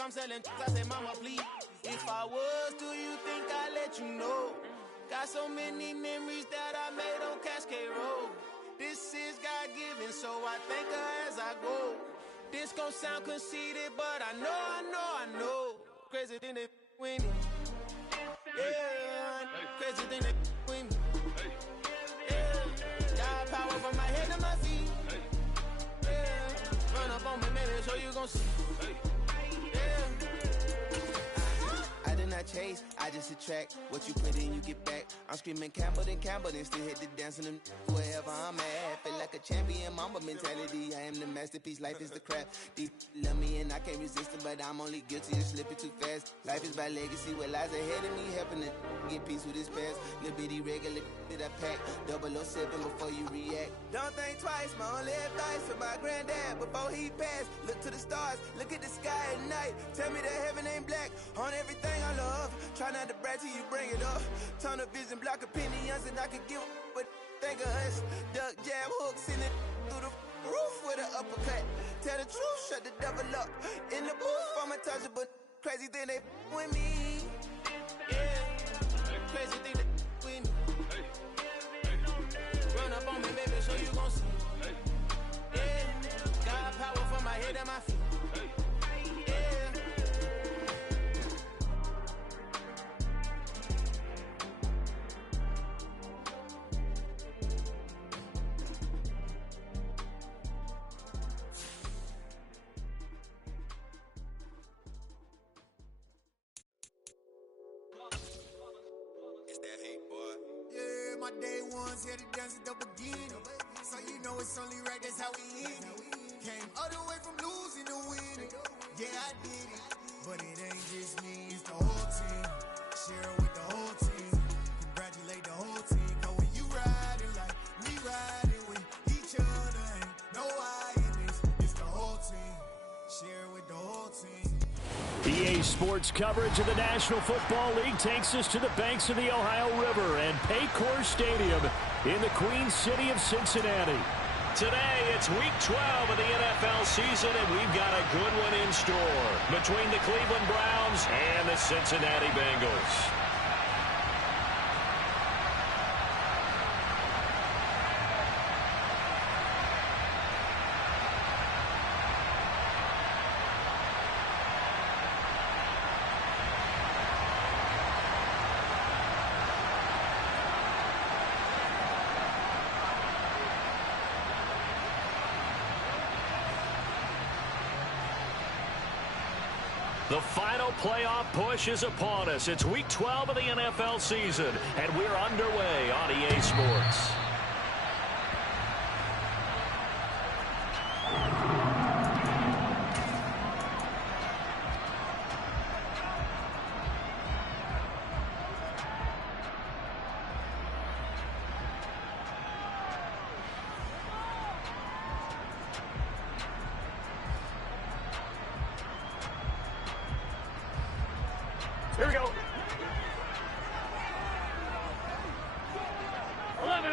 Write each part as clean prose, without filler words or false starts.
if I'm selling, I say, mama, please. If I was, do you think I'd let you know? Got so many memories that I made on Cascade Road. This is God-given, so I thank her as I go. This gon' sound conceited, but I know. Crazy than they with me. Yeah, crazy than they with me. Yeah, got power from my head to my feet. Yeah, run up on me, maybe, so you gon' see. Yeah. I did not chase, I just attract. What you put in, you get back. I'm screaming Campbell, then still hit the dance and them wherever I'm at. Feel like a champion, mamba mentality. I am the masterpiece, life is the crap. These love me and I can't resist it, but I'm only guilty of slipping too fast. Life is by legacy, what lies ahead of me, helping to get peace with this past. Little bitty regular that I pack, 007 before you react. Don't think twice, my only advice for my granddad before he passed. Look to the stars, look at the sky at night. Tell me that heaven ain't black on everything I love. Try not to brag till you bring it up. Tunnel vision, block opinions, and I could give but think of us. Duck jab hooks in it through the roof with an uppercut. Tell the truth, shut the devil up. In the booth, I'm untouchable. Crazy thing they with me. Yeah, crazy thing they with me. Run up on me, baby, so you gon' see. Yeah, got power from my head and my feet. My day ones here to dance at the beginning. So you know it's only right, that's how we end it. Came all the way from losing to winning. Yeah, I did it. But it ain't just me, it's the whole team. Share it with the whole team. Congratulate the whole team. Cause when you riding like we riding with each other, ain't no I in this. It's the whole team. Share it with the whole team. EA Sports coverage of the National Football League takes us to the banks of the Ohio River and Paycor Stadium in the Queen City of Cincinnati. Today, it's Week 12 of the NFL season, and we've got a good one in store between the Cleveland Browns and the Cincinnati Bengals. The final playoff push is upon us. It's Week 12 of the NFL season, and we're underway on EA Sports. Here we go. 11.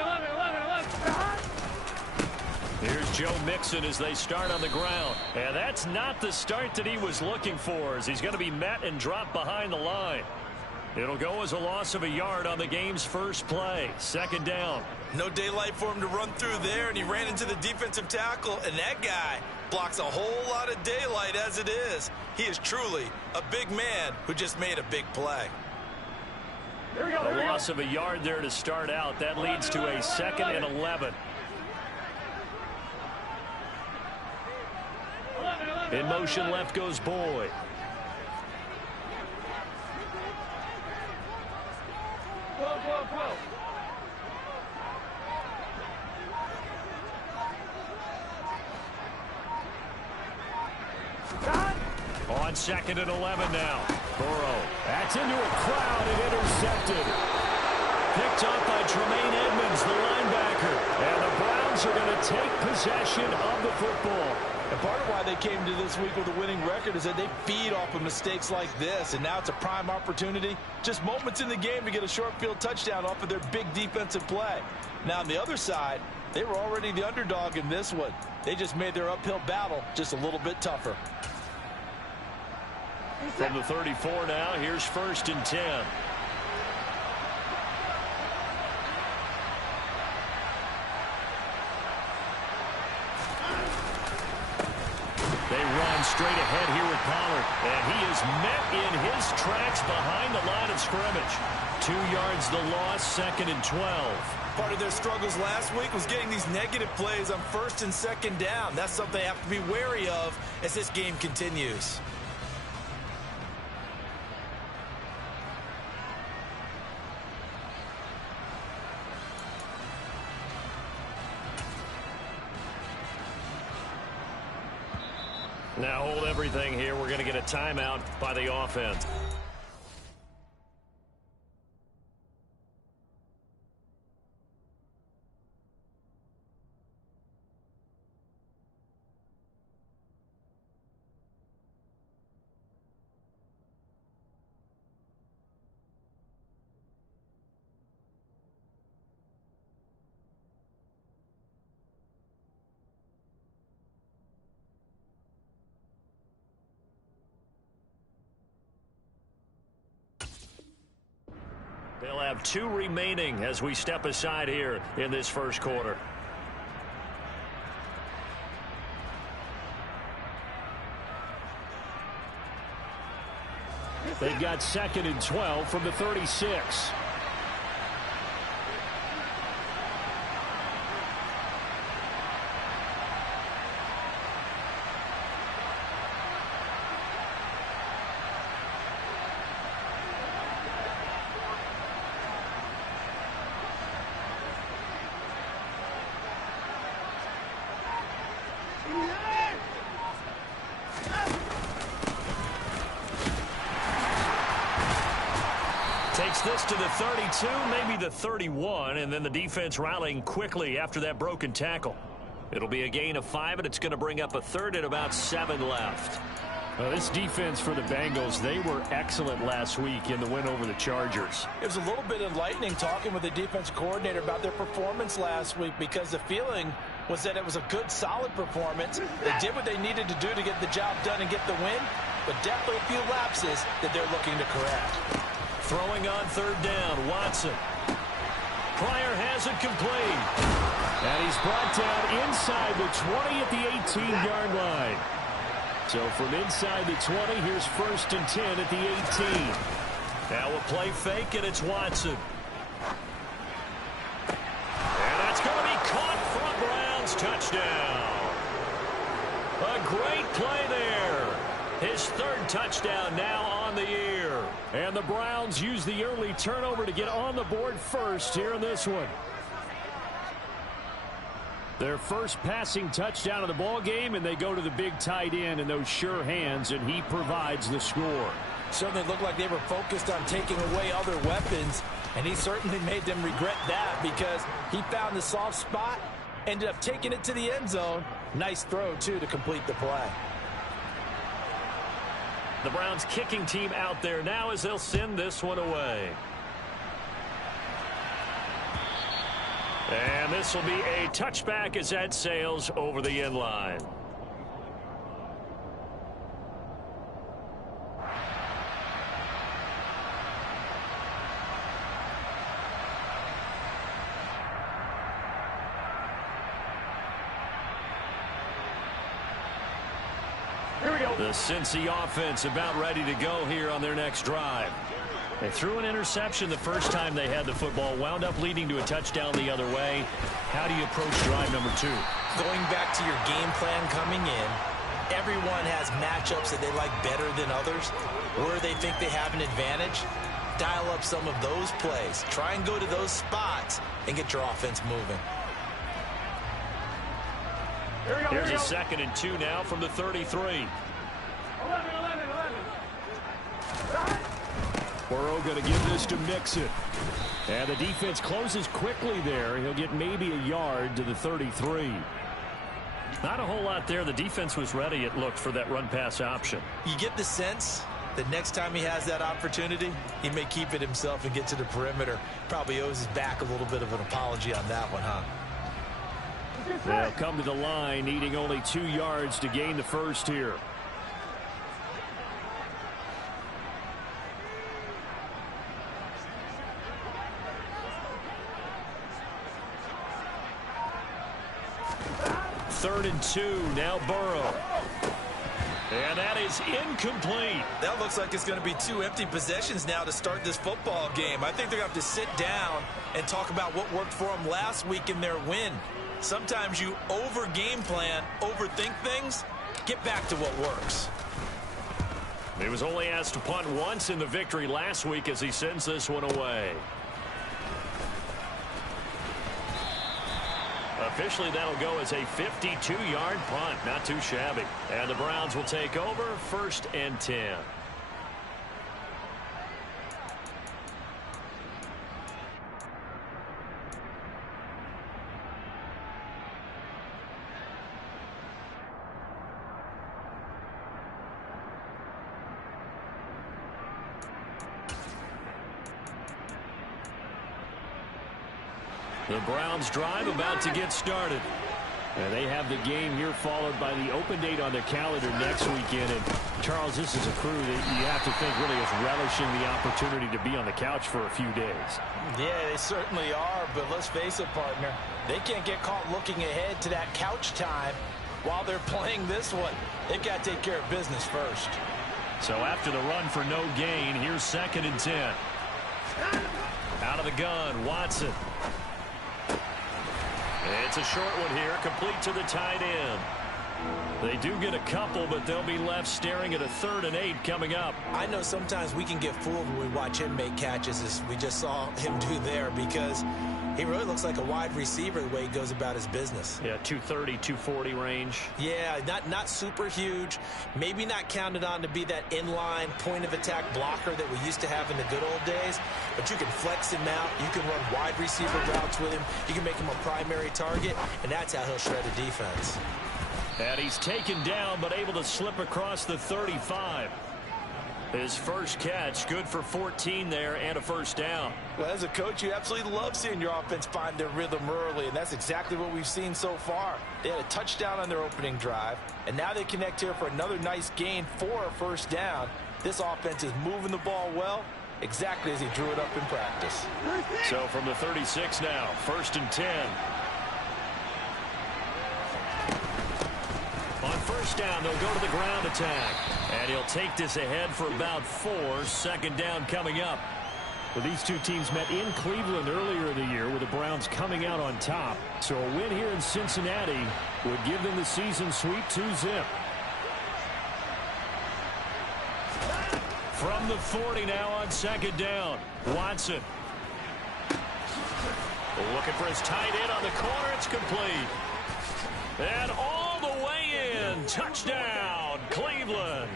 Here's Joe Mixon as they start on the ground. And that's not the start that he was looking for, as he's going to be met and dropped behind the line. It'll go as a loss of a yard on the game's first play. Second down. No daylight for him to run through there, and he ran into the defensive tackle, and that guy blocks a whole lot of daylight as it is. He is truly a big man who just made a big play. A loss of a yard there to start out. That leads to a 2nd and 11. In motion left goes Boyd. On 2nd and 11 now. Burrow. That's into a crowd and intercepted. Picked off by Tremaine Edmonds, the linebacker. And the Browns are going to take possession of the football. And part of why they came to this week with a winning record is that they feed off of mistakes like this. And now it's a prime opportunity. Just moments in the game to get a short field touchdown off of their big defensive play. Now on the other side, they were already the underdog in this one. They just made their uphill battle just a little bit tougher. From the 34 now, here's 1st and 10. They run straight ahead here with Pollard, and he is met in his tracks behind the line of scrimmage. 2 yards the loss, 2nd and 12. Part of their struggles last week was getting these negative plays on 1st and 2nd down. That's something they have to be wary of as this game continues. Now hold everything here. We're going to get a timeout by the offense. They'll have 2 remaining as we step aside here in this first quarter. They've got 2nd and 12 from the 36. Takes this to the 32, maybe the 31, and then the defense rallying quickly after that broken tackle. It'll be a gain of 5, and it's going to bring up a 3rd and about 7 left. This defense for the Bengals, they were excellent last week in the win over the Chargers. It was a little bit enlightening talking with the defense coordinator about their performance last week, because the feeling was that it was a good, solid performance. They did what they needed to do to get the job done and get the win, but definitely a few lapses that they're looking to correct. Throwing on 3rd down, Watson. Pryor has it complete. And he's brought down inside the 20 at the 18-yard line. So from inside the 20, here's 1st and 10 at the 18. Now a play fake, and it's Watson. And that's going to be caught for a Browns touchdown. A great play there. His 3rd touchdown now on the year. And the Browns use the early turnover to get on the board first here in this one. Their first passing touchdown of the ball game, and they go to the big tight end in those sure hands, and he provides the score. Certainly looked like they were focused on taking away other weapons, and he certainly made them regret that, because he found the soft spot, ended up taking it to the end zone. Nice throw, too, to complete the play. The Browns kicking team out there now as they'll send this one away. And this will be a touchback as that sails over the end line. The Cincy offense about ready to go here on their next drive. They threw an interception the first time they had the football, wound up leading to a touchdown the other way. How do you approach drive number 2? Going back to your game plan coming in, everyone has matchups that they like better than others, where they think they have an advantage. Dial up some of those plays. Try and go to those spots and get your offense moving. Here's a 2nd and 2 now from the 33. 11. Burrow going to give this to Mixon. And the defense closes quickly there. He'll get maybe a yard to the 33. Not a whole lot there. The defense was ready, it looked, for that run-pass option. You get the sense that next time he has that opportunity, he may keep it himself and get to the perimeter. Probably owes his back a little bit of an apology on that one, huh? They'll come to the line, needing only 2 yards to gain the first here. 3rd and 2. Now Burrow. And that is incomplete. That looks like it's going to be 2 empty possessions now to start this football game. I think they're going to have to sit down and talk about what worked for them last week in their win. Sometimes you over-game plan, overthink things. Get back to what works. He was only asked to punt once in the victory last week as he sends this one away. Officially, that'll go as a 52-yard punt. Not too shabby. And the Browns will take over 1st and 10. The Browns drive about to get started. And they have the game here followed by the open date on their calendar next weekend. And Charles, this is a crew that you have to think really is relishing the opportunity to be on the couch for a few days. Yeah, they certainly are. But let's face it, partner, they can't get caught looking ahead to that couch time while they're playing this one. They've got to take care of business first. So after the run for no gain, here's 2nd and 10. Out of the gun, Watson. It's a short one here, complete to the tight end. They do get a couple, but they'll be left staring at a 3rd and 8 coming up. I know sometimes we can get fooled when we watch him make catches, as we just saw him do there, because he really looks like a wide receiver the way he goes about his business. Yeah, 230, 240 range. Yeah, not super huge. Maybe not counted on to be that inline point-of-attack blocker that we used to have in the good old days, but you can flex him out. You can run wide receiver routes with him. You can make him a primary target, and that's how he'll shred a defense. And he's taken down, but able to slip across the 35. His first catch, good for 14 there and a 1st down. Well, as a coach, you absolutely love seeing your offense find their rhythm early, and that's exactly what we've seen so far. They had a touchdown on their opening drive, and now they connect here for another nice gain for a 1st down. This offense is moving the ball well, exactly as he drew it up in practice. So from the 36 now, 1st and 10. On 1st down, they'll go to the ground attack. And he'll take this ahead for about 4. 2nd down coming up. Well, these two teams met in Cleveland earlier in the year with the Browns coming out on top. So a win here in Cincinnati would give them the season sweep 2-zip. From the 40 now on 2nd down. Watson. Looking for his tight end on the corner. It's complete. And all the way in. Touchdown, Cleveland.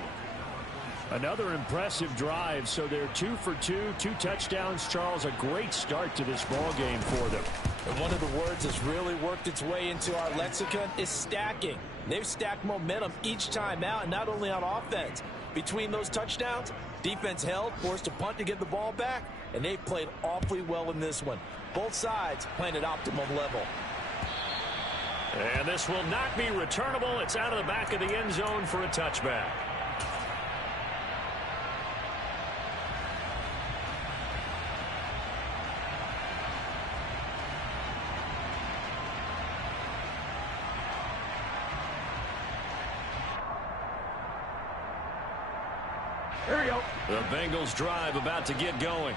Another impressive drive. So they're 2 for 2, 2 touchdowns. Charles, a great start to this ball game for them. And one of the words that's really worked its way into our lexicon is stacking. They've stacked momentum each time out, and not only on offense. Between those touchdowns, defense held, forced a punt to get the ball back, and they've played awfully well in this one. Both sides playing at optimum level. And this will not be returnable. It's out of the back of the end zone for a touchback. Here we go. The Bengals drive about to get going.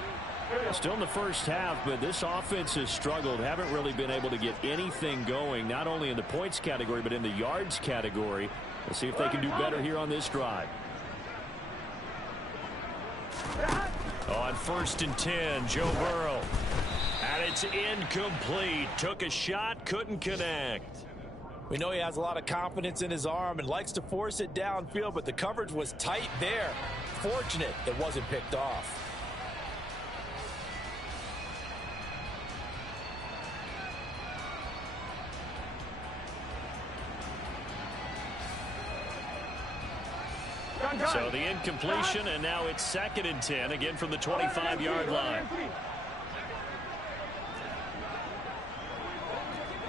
Still in the first half, but this offense has struggled. Haven't really been able to get anything going, not only in the points category, but in the yards category. We'll see if they can do better here on this drive. On 1st and 10, Joe Burrow. And it's incomplete. Took a shot, couldn't connect. We know he has a lot of confidence in his arm and likes to force it downfield, but the coverage was tight there. Fortunate it wasn't picked off. So the incompletion, and now it's 2nd and 10, again from the 25-yard line.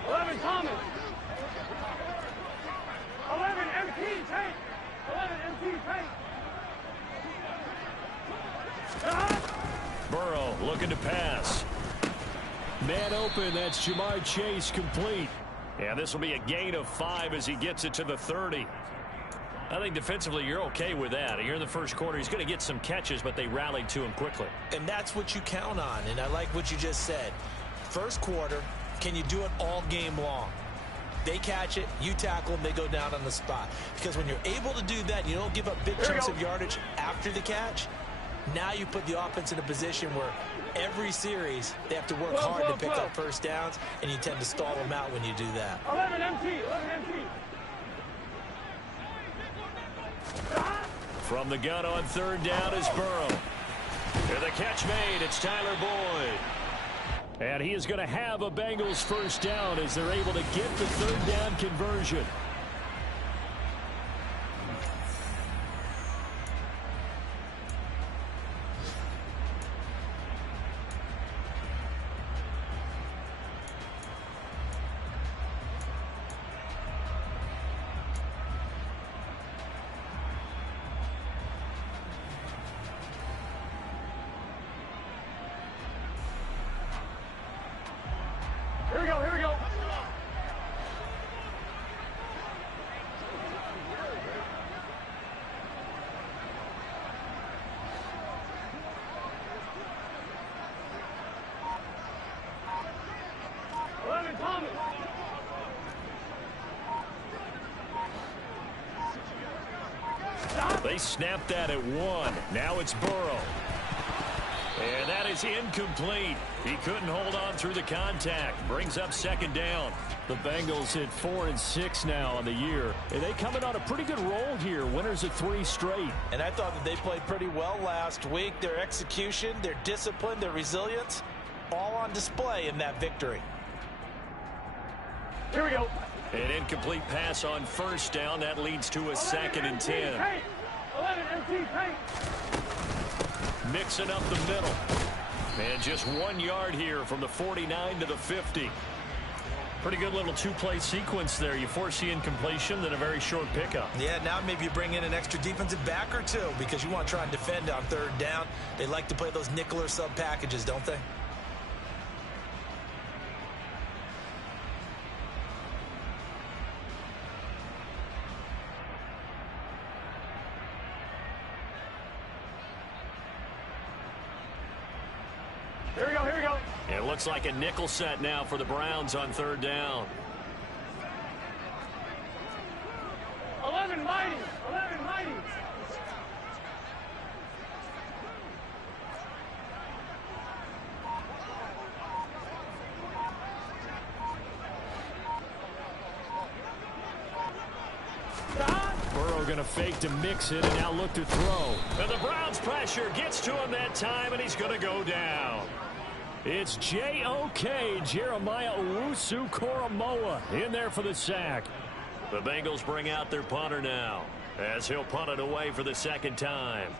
11 Thomas. 11 MT Tank. 11 MT Tank. Burrow looking to pass. Man open, that's Jamar Chase complete. And this will be a gain of 5 as he gets it to the 30. I think defensively you're okay with that. You're in the first quarter. He's going to get some catches, but they rallied to him quickly. And that's what you count on, and I like what you just said. First quarter, can you do it all game long? They catch it, you tackle them, they go down on the spot. Because when you're able to do that, you don't give up big chunks of yardage after the catch, now you put the offense in a position where every series they have to work hard to pick up first downs, and you tend to stall them out when you do that. 11 empty, 11 empty. From the gun on third down is Burrow. And the catch made, it's Tyler Boyd. And he is going to have a Bengals first down as they're able to get the third down conversion. Here we go, here we go. Thomas. They snapped that at 1. Now it's Burrow. And that is incomplete. He couldn't hold on through the contact. Brings up second down. The Bengals hit 4-6 now on the year. And they come in on a pretty good roll here. Winners of 3 straight. And I thought that they played pretty well last week. Their execution, their discipline, their resilience, all on display in that victory. Here we go. An incomplete pass on first down. That leads to a 2nd and 10. 11 empty, paint. Mixing up the middle. And just 1 yard here from the 49 to the 50. Pretty good little two-play sequence there. You force the incompletion, then a very short pickup. Yeah, now maybe you bring in an extra defensive back or two because you want to try and defend on third down. They like to play those nickel or sub packages, don't they? Here we go, here we go. It looks like a nickel set now for the Browns on third down. 11 mighty, 11 mighty. Burrow going to fake to mix it and now look to throw. And the Browns pressure gets to him that time, and he's going to go down. It's J.O.K. Jeremiah Owusu-Koramoah in there for the sack. The Bengals bring out their punter now as he'll punt it away for the second time.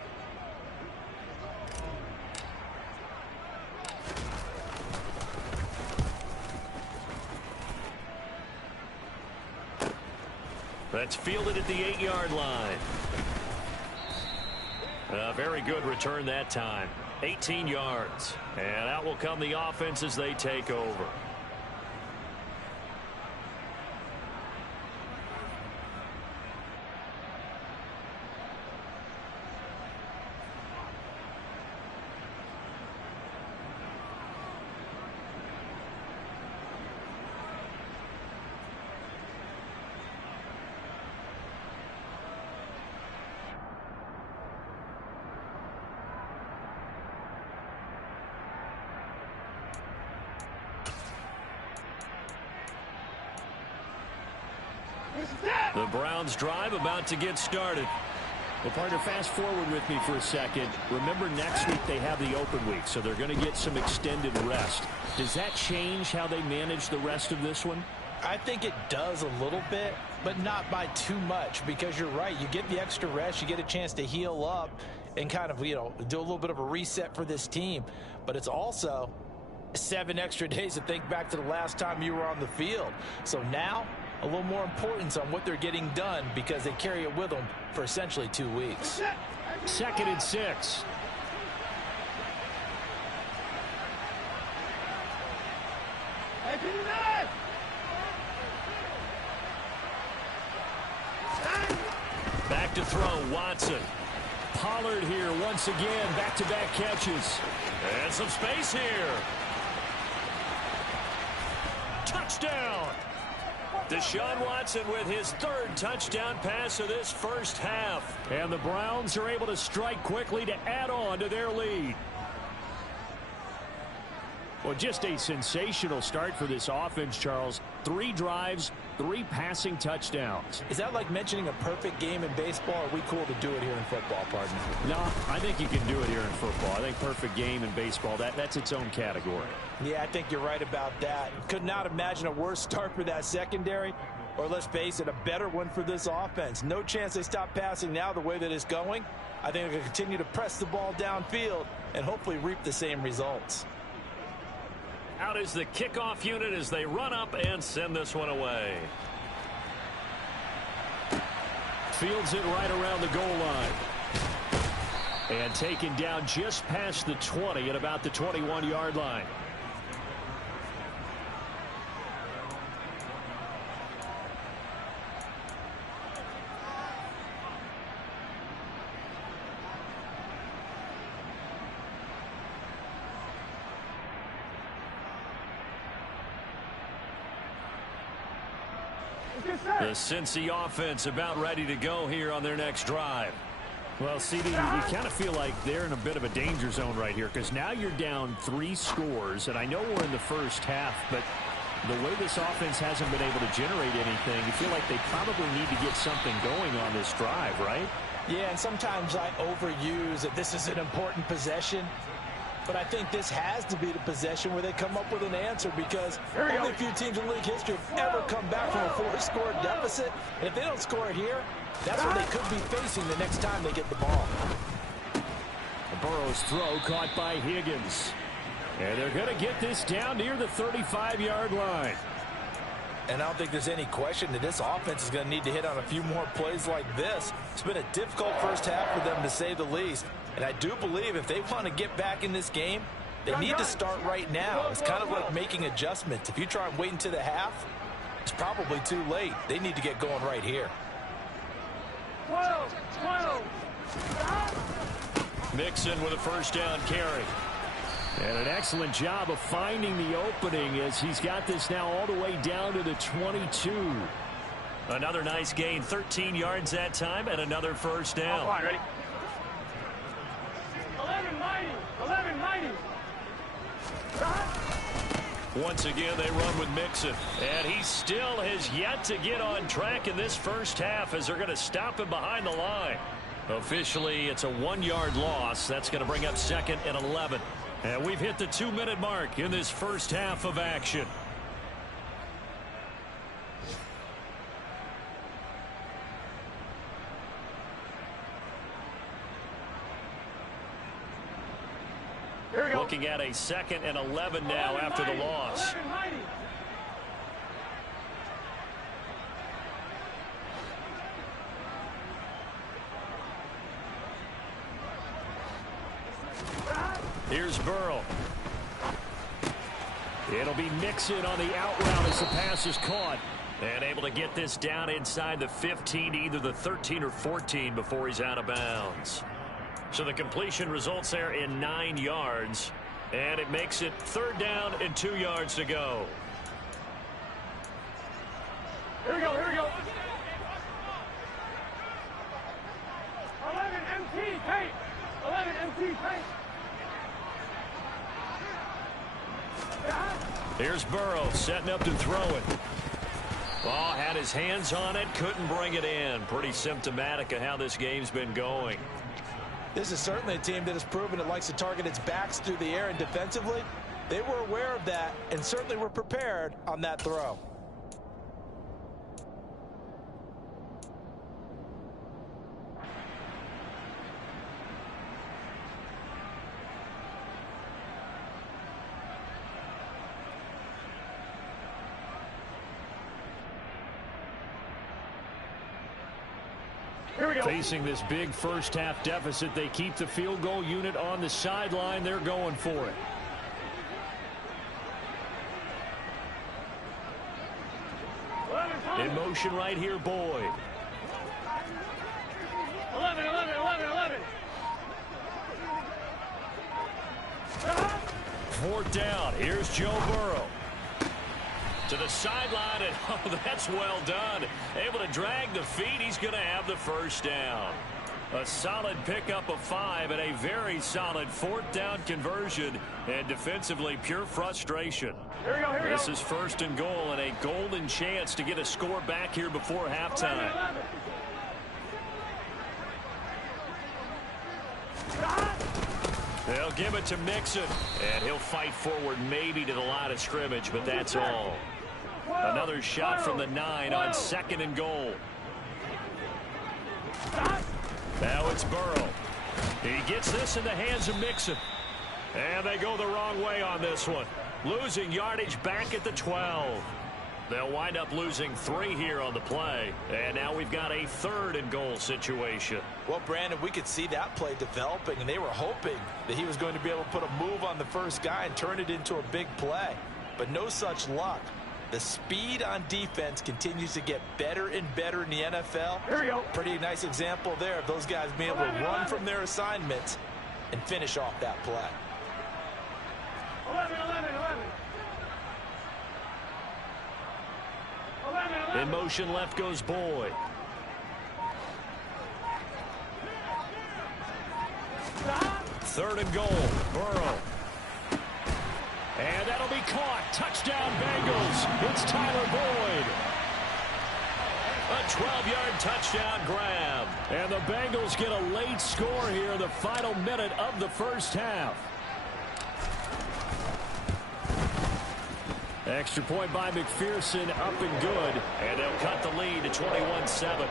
That's fielded at the 8-yard line. A very good return that time. 18 yards. And out will come the offense as they take over. The Browns drive about to get started. Well, partner, fast forward with me for a second. Remember, next week they have the open week, so they're going to get some extended rest. Does that change how they manage the rest of this one? I think it does a little bit, but not by too much, because you're right. You get the extra rest. You get a chance to heal up and kind of, do a little bit of a reset for this team. But it's also 7 extra days to think back to the last time you were on the field. So now, a little more importance on what they're getting done because they carry it with them for essentially 2 weeks. 2nd and 6. to throw, Watson. Pollard here once again, back-to-back catches. And some space here. Touchdown! Deshaun Watson with his third touchdown pass of this first half. And the Browns are able to strike quickly to add on to their lead. Well, just a sensational start for this offense, Charles. 3 drives, 3 passing touchdowns. Is that like mentioning a perfect game in baseball, or are we cool to do it here in football, partner? No, I think you can do it here in football. I think perfect game in baseball, that's its own category. Yeah, I think you're right about that. Could not imagine a worse start for that secondary, or let's face it, a better one for this offense. No chance they stop passing now the way that it's going. I think they'll continue to press the ball downfield and hopefully reap the same results. Out is the kickoff unit as they run up and send this one away. Fields it right around the goal line. And taken down just past the 20 at about the 21-yard line. The Cincy offense about ready to go here on their next drive. Well, CD, you kind of feel like they're in a bit of a danger zone right here because now you're down 3 scores, and I know we're in the first half, but the way this offense hasn't been able to generate anything, you feel like they probably need to get something going on this drive, right? Yeah, and sometimes I overuse that this is an important possession. But I think this has to be the possession where they come up with an answer because only a few teams in league history have ever come back from a 4-score deficit. And if they don't score it here, that's what they could be facing the next time they get the ball. Burrow's throw caught by Higgins. And they're going to get this down near the 35-yard line. And I don't think there's any question that this offense is going to need to hit on a few more plays like this. It's been a difficult first half for them, to say the least. And I do believe if they want to get back in this game, they need to start right now. It's kind of like making adjustments. If you try and wait until the half, it's probably too late. They need to get going right here. Mixon with a first down carry. And an excellent job of finding the opening as he's got this now all the way down to the 22. Another nice gain, 13 yards that time, and another first down. All right, ready? 11-90. Once again, they run with Mixon. And he still has yet to get on track in this first half as they're going to stop him behind the line. Officially, it's a 1-yard loss. That's going to bring up 2nd and 11. And we've hit the 2-minute mark in this first half of action. Looking at a 2nd and 11 now after the loss. Here's Burrow. It'll be Mixon on the out route as the pass is caught. And able to get this down inside the 15, either the 13 or 14 before he's out of bounds. So the completion results there in 9 yards. And it makes it 3rd down and 2 yards to go. Here we go. 11 MT paint. 11 MT paint. Here's Burrow setting up to throw it. Ball had his hands on it, couldn't bring it in. Pretty symptomatic of how this game's been going. This is certainly a team that has proven it likes to target its backs through the air, and defensively, they were aware of that and certainly were prepared on that throw. Facing this big first half deficit, they keep the field goal unit on the sideline. They're going for it. In motion right here, Boyd. 4th down. Here's Joe Burrow. To the sideline, and oh, that's well done. Able to drag the feet. He's going to have the first down. A solid pickup of 5 and a very solid 4th down conversion. And defensively, pure frustration. Here we go. This is 1st and goal and a golden chance to get a score back here before halftime. 11. They'll give it to Mixon, and he'll fight forward maybe to the line of scrimmage, but that's all. Another shot from the 9 on 2nd and goal. Now it's Burrow. He gets this in the hands of Mixon. And they go the wrong way on this one. Losing yardage back at the 12. They'll wind up losing 3 here on the play. And now we've got a 3rd and goal situation. Well, Brandon, we could see that play developing, and they were hoping that he was going to be able to put a move on the first guy and turn it into a big play. But no such luck. The speed on defense continues to get better and better in the NFL. Here we go. Pretty nice example there of those guys being able to run from their assignments and finish off that play. 11. In motion left goes Boyd. Stop. 3rd and goal. Burrow. And that'll be caught. Touchdown Bengals. It's Tyler Boyd. A 12-yard touchdown grab. And the Bengals get a late score here in the final minute of the first half. Extra point by McPherson, up and good. And they'll cut the lead to 21-7.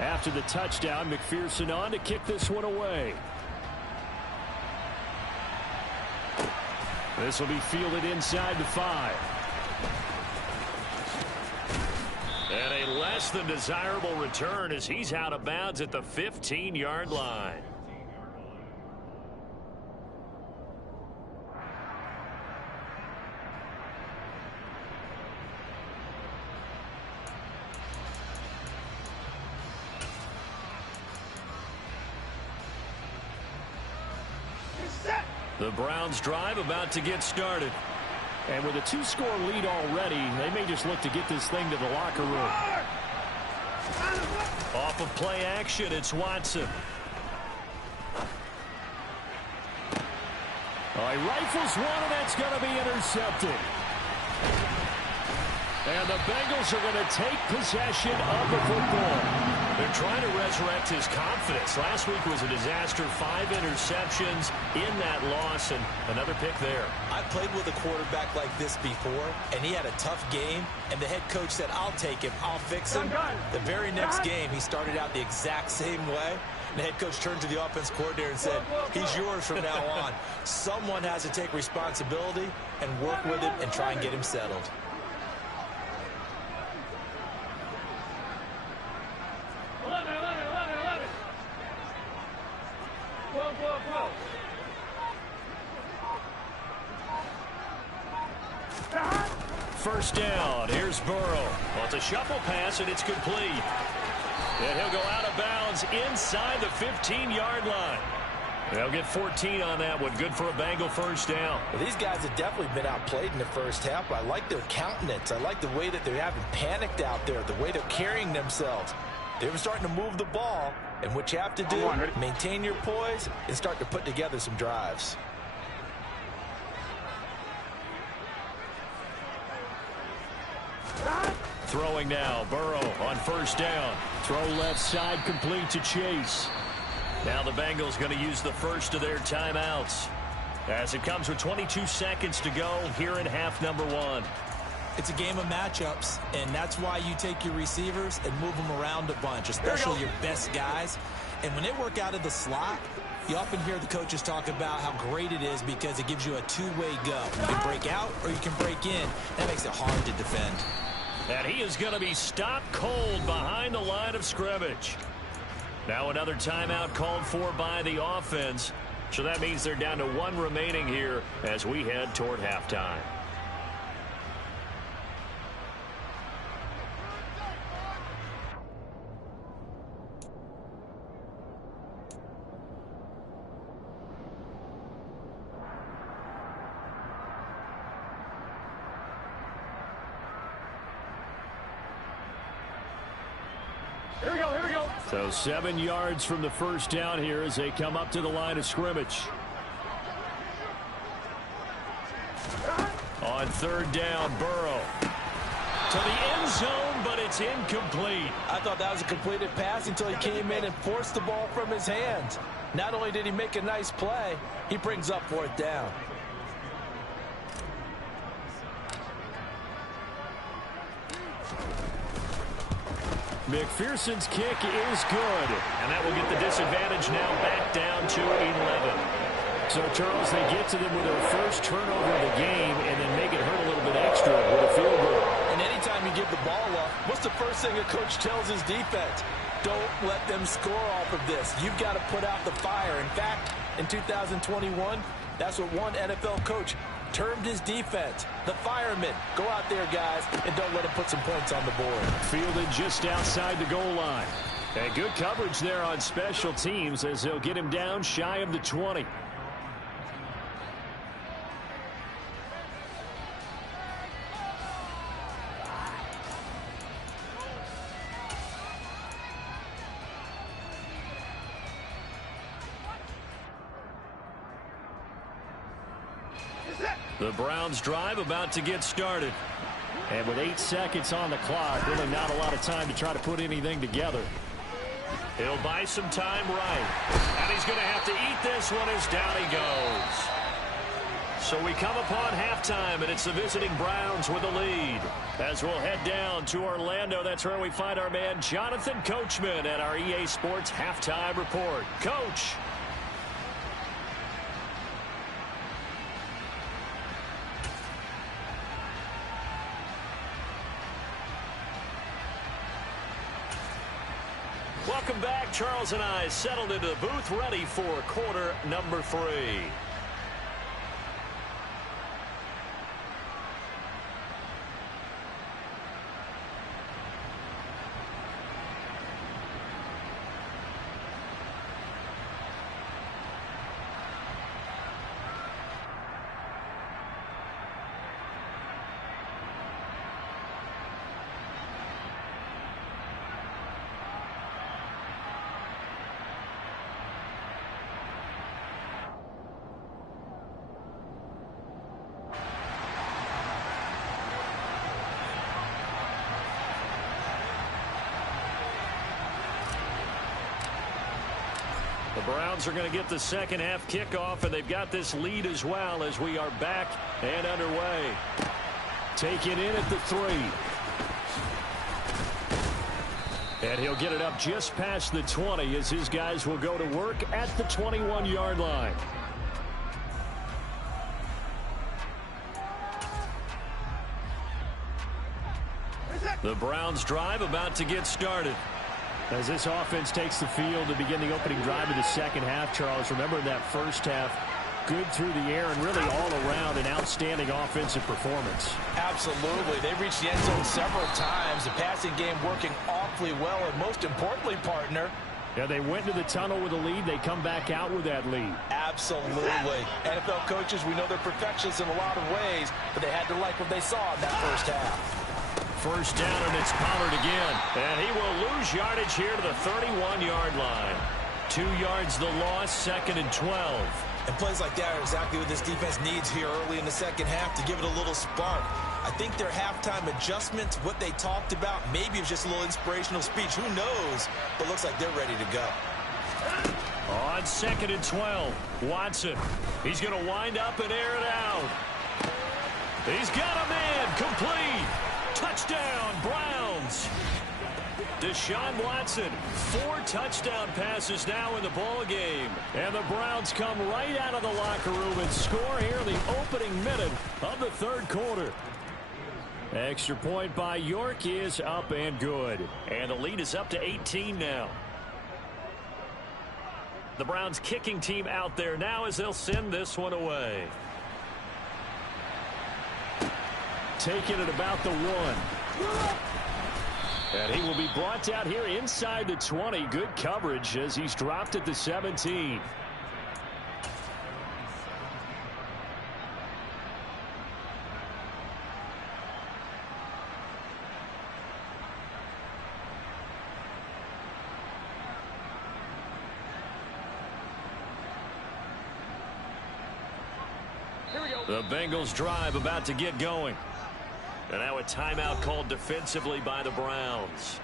After the touchdown, McPherson on to kick this one away. This will be fielded inside the 5. And a less than desirable return as he's out of bounds at the 15-yard line. The Browns drive about to get started. And with a 2-score lead already, they may just look to get this thing to the locker room. Off of play action, it's Watson. He rifles one, and that's going to be intercepted. And the Bengals are going to take possession of the football. They're trying to resurrect his confidence. Last week was a disaster. 5 interceptions in that loss, and another pick there. I played with a quarterback like this before, and he had a tough game, and the head coach said, I'll take him, I'll fix him. The very next game, he started out the exact same way. The head coach turned to the offense coordinator and said, he's yours from now on. Someone has to take responsibility and work with him and try and get him settled. First down. Here's Burrow. Well, it's a shuffle pass, and it's complete. And he'll go out of bounds inside the 15-yard line. They'll get 14 on that one. Good for a Bengal first down. Well, these guys have definitely been outplayed in the first half, but I like their countenance. I like the way that they haven't panicked out there, the way they're carrying themselves. They're starting to move the ball, and what you have to do, maintain your poise and start to put together some drives. Throwing now, Burrow on first down. Throw left side complete to Chase. Now the Bengals going to use the first of their timeouts as it comes with 22 seconds to go here in half number 1. It's a game of matchups, and that's why you take your receivers and move them around a bunch, especially your best guys. And when they work out of the slot, You often hear the coaches talk about how great it is because it gives you a two-way go. You can break out or you can break in. That makes it hard to defend. And he is going to be stopped cold behind the line of scrimmage. Now another timeout called for by the offense. So that means they're down to one remaining here as we head toward halftime. Here we go. So 7 yards from the first down here as they come up to the line of scrimmage. On third down, Burrow. To the end zone, but it's incomplete. I thought that was a completed pass until he came in and forced the ball from his hands. Not only did he make a nice play, he brings up fourth down. McPherson's kick is good. And that will get the disadvantage now back down to 11. So, Charles, they get to them with their first turnover of the game and then make it hurt a little bit extra with a field goal. And anytime you give the ball up, what's the first thing a coach tells his defense? Don't let them score off of this. You've got to put out the fire. In fact, in 2021, that's what one NFL coach termed his defense, the firemen. Go out there, guys, and don't let them put some points on the board. Fielded just outside the goal line. And good coverage there on special teams as they'll get him down shy of the 20. The Browns drive about to get started. And with 8 seconds on the clock, really not a lot of time to try to put anything together. He'll buy some time right. And he's going to have to eat this one as down he goes. So we come upon halftime, and it's the visiting Browns with the lead. As we'll head down to Orlando, that's where we find our man Jonathan Coachman at our EA Sports Halftime Report. Coach. Welcome back. Charles and I settled into the booth, ready for quarter number 3. The Browns are going to get the second half kickoff, and they've got this lead as well as we are back and underway. Taken in at the 3. And he'll get it up just past the 20 as his guys will go to work at the 21-yard line. The Browns drive about to get started. As this offense takes the field to begin the opening drive of the second half, Charles, remember in that first half, good through the air and really all around an outstanding offensive performance. Absolutely. They reached the end zone several times. The passing game working awfully well, and most importantly, partner, yeah, they went to the tunnel with a lead. They come back out with that lead. Absolutely. NFL coaches, we know they're perfectionists in a lot of ways, but they had to like what they saw in that first half. First down, and it's Pollard again. And he will lose yardage here to the 31-yard line. 2 yards the loss, 2nd and 12. And plays like that are exactly what this defense needs here early in the second half to give it a little spark. I think their halftime adjustments, what they talked about, maybe it was just a little inspirational speech. Who knows? But looks like they're ready to go. On 2nd and 12, Watson. He's going to wind up and air it out. He's got a man complete. Touchdown, Browns. Deshaun Watson, 4 touchdown passes now in the ball game. And the Browns come right out of the locker room and score here in the opening minute of the third quarter. Extra point by York is up and good. And the lead is up to 18 now. The Browns kicking team out there now as they'll send this one away. Taking it about the 1. And he will be brought down here inside the 20. Good coverage as he's dropped at the 17. The Bengals drive about to get going. And now a timeout called defensively by the Browns.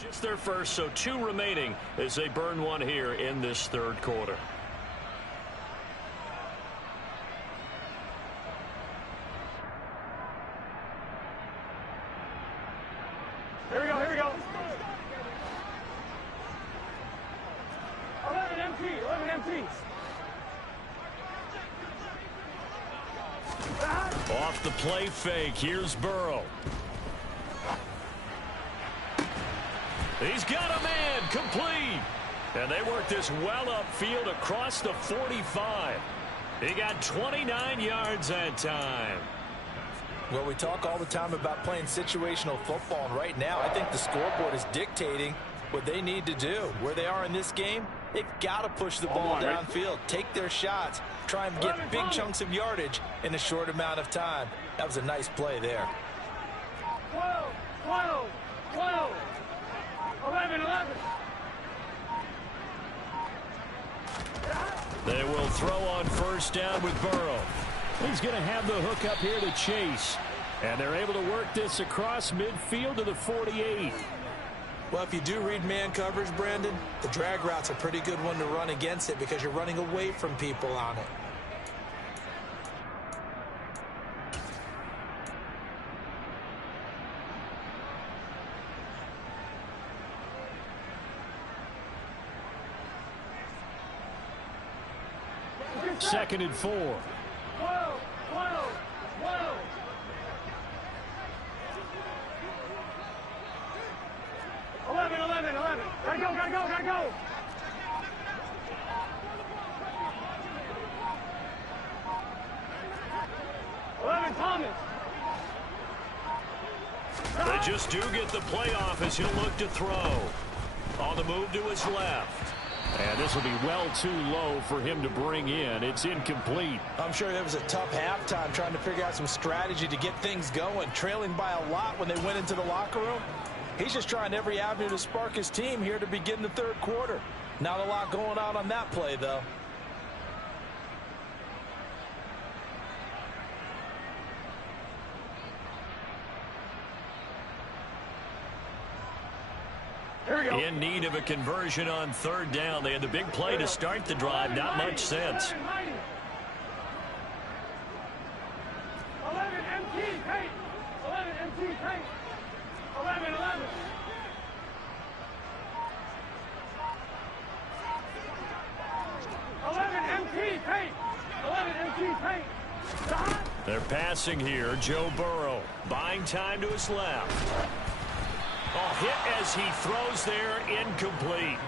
Just their first, so 2 remaining as they burn one here in this third quarter. Here we go, here we go. 11 empty. Off the play fake, here's Burrow. He's got a man, complete. And they work this well upfield across the 45. He got 29 yards that time. Well, we talk all the time about playing situational football, and right now I think the scoreboard is dictating what they need to do. Where they are in this game, they've got to push the ball downfield, take their shots, try and get big chunks of yardage in a short amount of time. That was a nice play there. 12. 11. They will throw on first down with Burrow. He's going to have the hook up here to Chase. And they're able to work this across midfield to the 48. Well, if you do read man coverage, Brandon, the drag route's a pretty good one to run against it because you're running away from people on it. Second and 4. 12. 11. Gotta go. Thomas. They just do get the playoff as he'll look to throw. On the move to his left. And this will be well too low for him to bring in. It's incomplete. I'm sure that was a tough halftime trying to figure out some strategy to get things going. Trailing by a lot when they went into the locker room. He's just trying every avenue to spark his team here to begin the third quarter. Not a lot going on that play, though. In need of a conversion on third down. They had the big play to start the drive. Not much sense. 11 MT tape. 11 MT tape. 11. 11 MT tape. 11 MT tape. passing here. Joe Burrow buying time to his left. Oh, hit as he throws there, incomplete.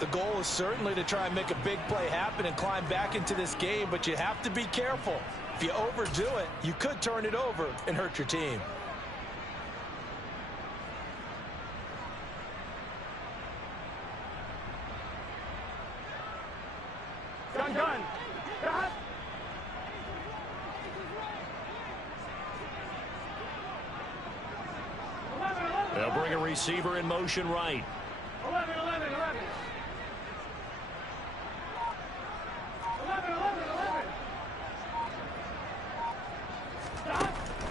The goal is certainly to try and make a big play happen and climb back into this game, but you have to be careful. If you overdo it, you could turn it over and hurt your team. Gun. They'll bring a receiver in motion right. 11.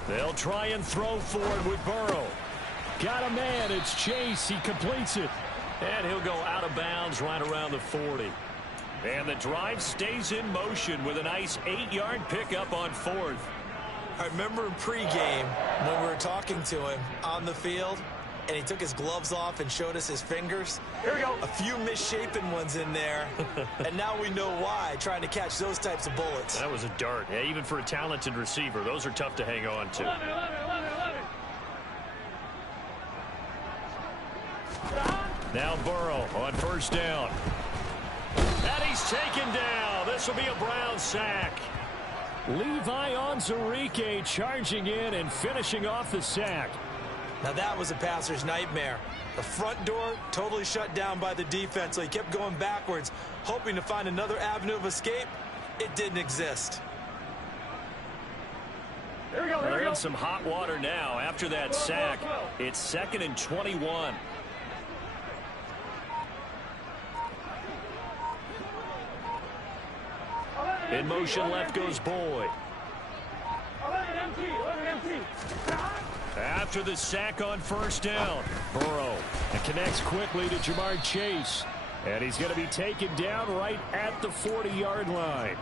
They'll try and throw forward with Burrow. Got a man. It's Chase. He completes it. And he'll go out of bounds right around the 40. And the drive stays in motion with a nice 8-yard pickup on 4th. I remember in pregame when we were talking to him on the field, and he took his gloves off and showed us his fingers. Here we go. A few misshapen ones in there, and now we know why, trying to catch those types of bullets. That was a dart. Yeah, even for a talented receiver, those are tough to hang on to. 11. Now Burrow on first down. And he's taken down. This will be a Brown sack. Levi Onwuzurike charging in and finishing off the sack. Now that was a passer's nightmare. The front door totally shut down by the defense, so he kept going backwards, hoping to find another avenue of escape. It didn't exist. Here we go. They're in some hot water now after that sack. It's 2nd and 21. In motion left goes Boyd. 11 empty. After the sack on first down, Burrow and connects quickly to Jamar Chase. And he's going to be taken down right at the 40-yard line.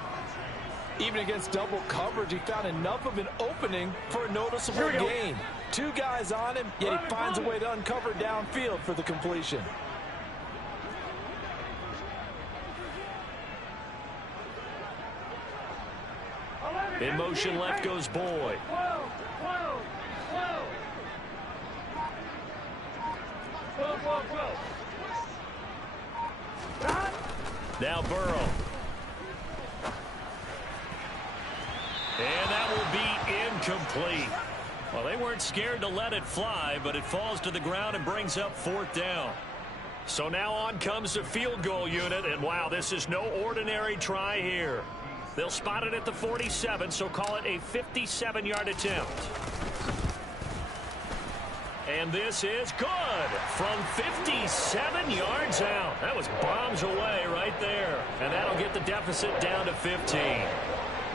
Even against double coverage, he found enough of an opening for a noticeable gain. 2 guys on him, yet he finds a way to uncover downfield for the completion. In motion left goes Boyd. 12. Now Burrow. And that will be incomplete. Well, they weren't scared to let it fly, but it falls to the ground and brings up 4th down. So now on comes the field goal unit, and wow, this is no ordinary try here. They'll spot it at the 47, so call it a 57-yard attempt. And this is good from 57 yards out. That was bombs away right there. And that'll get the deficit down to 15.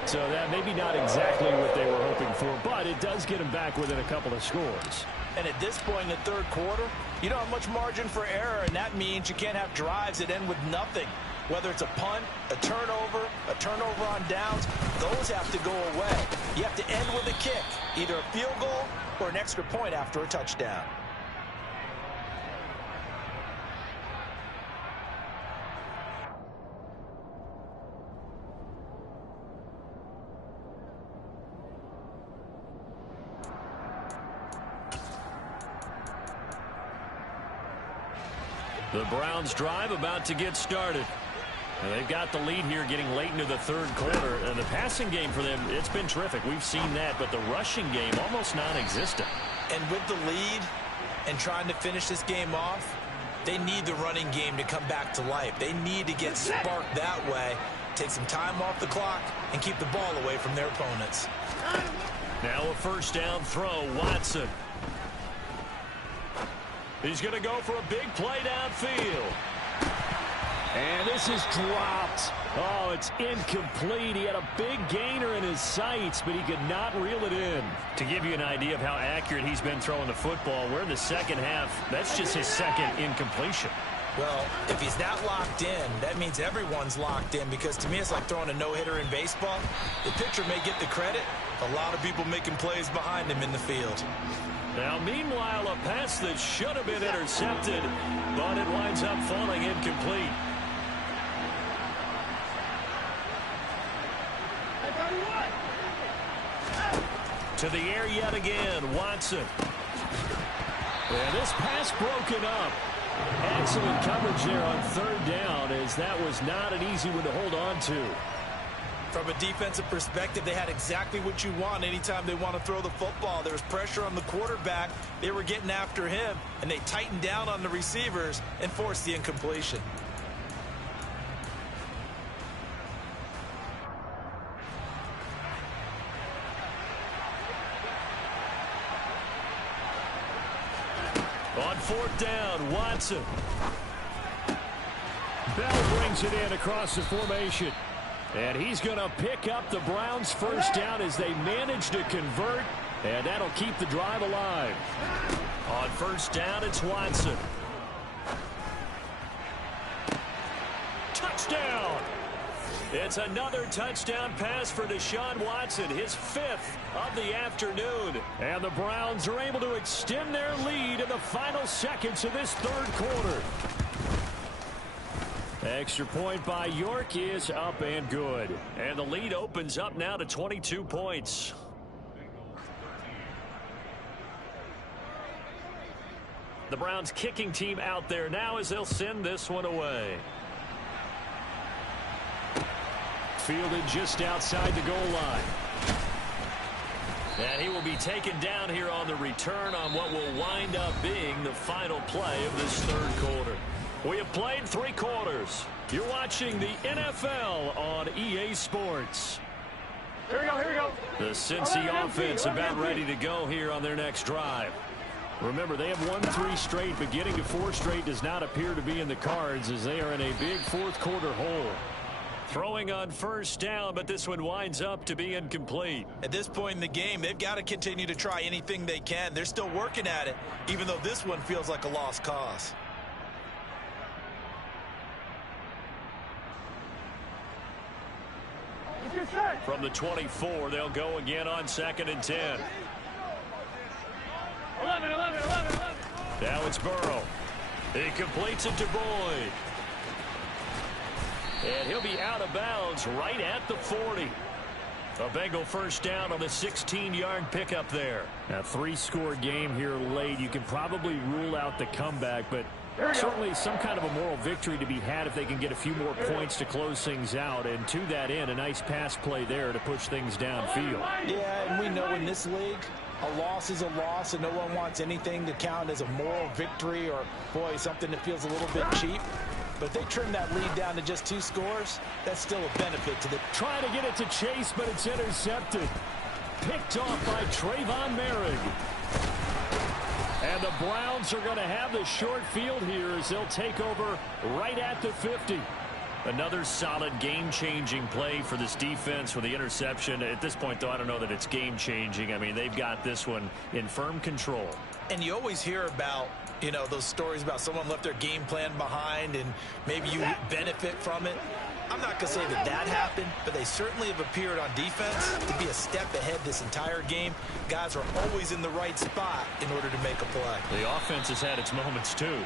So that maybe not exactly what they were hoping for, but it does get them back within a couple of scores. And at this point in the third quarter, you don't have much margin for error, and that means you can't have drives that end with nothing. Whether it's a punt, a turnover on downs, those have to go away. You have to end with a kick, either a field goal or an extra point after a touchdown. The Browns drive about to get started. And they've got the lead here getting late into the third quarter. And the passing game for them, it's been terrific. We've seen that, but the rushing game almost non-existent. And with the lead and trying to finish this game off, they need the running game to come back to life. They need to get sparked that way, take some time off the clock, and keep the ball away from their opponents. Now a first down throw, Watson. He's going to go for a big play downfield. And this is dropped. Oh, it's incomplete. He had a big gainer in his sights, but he could not reel it in. To give you an idea of how accurate he's been throwing the football, we're in the second half. That's just his second incompletion. Well, if he's not locked in, that means everyone's locked in, because to me it's like throwing a no-hitter in baseball. The pitcher may get the credit. A lot of people making plays behind him in the field. Now, meanwhile, a pass that should have been intercepted, but it winds up falling incomplete. To the air yet again, Watson. And this pass broken up. Excellent coverage there on third down, as that was not an easy one to hold on to. From a defensive perspective, they had exactly what you want anytime they want to throw the football. There was pressure on the quarterback. They were getting after him, and they tightened down on the receivers and forced the incompletion. On fourth down, Watson. Bell brings it in across the formation. And he's going to pick up the Browns' first down as they manage to convert. And that'll keep the drive alive. On first down, it's Watson. Touchdown! It's another touchdown pass for Deshaun Watson, his 5th of the afternoon. And the Browns are able to extend their lead in the final seconds of this third quarter. Extra point by York is up and good. And the lead opens up now to 22 points. The Browns kicking team out there now as they'll send this one away. Fielded just outside the goal line. And he will be taken down here on the return on what will wind up being the final play of this third quarter. We have played 3 quarters. You're watching the NFL on EA Sports. Here we go, here we go. The Cincy offense about ready to go here on their next drive. Remember, they have won 3 straight, but getting to 4 straight does not appear to be in the cards as they are in a big fourth quarter hole. Throwing on first down, but this one winds up to be incomplete. At this point in the game, they've got to continue to try anything they can. They're still working at it, even though this one feels like a lost cause. From the 24, they'll go again on 2nd and 10. 11. Now it's Burrow. He completes it to Boyd. And he'll be out of bounds right at the 40. A Bengal first down on the 16-yard pickup there. A 3-score game here late. You can probably rule out the comeback, but certainly some kind of a moral victory to be had if they can get a few more points to close things out. And to that end, a nice pass play there to push things downfield. Yeah, and we know in this league, a loss is a loss, and no one wants anything to count as a moral victory or, boy, something that feels a little bit cheap. But if they trim that lead down to just 2 scores, that's still a benefit to the... Trying to get it to Chase, but it's intercepted. Picked off by Trayvon Merrick. And the Browns are going to have the short field here as they'll take over right at the 50. Another solid game-changing play for this defense with the interception. At this point, though, I don't know that it's game-changing. I mean, they've got this one in firm control. And you always hear about, you know, those stories about someone left their game plan behind and maybe you benefit from it. I'm not going to say that that happened, but they certainly have appeared on defense to be a step ahead this entire game. Guys are always in the right spot in order to make a play. The offense has had its moments, too.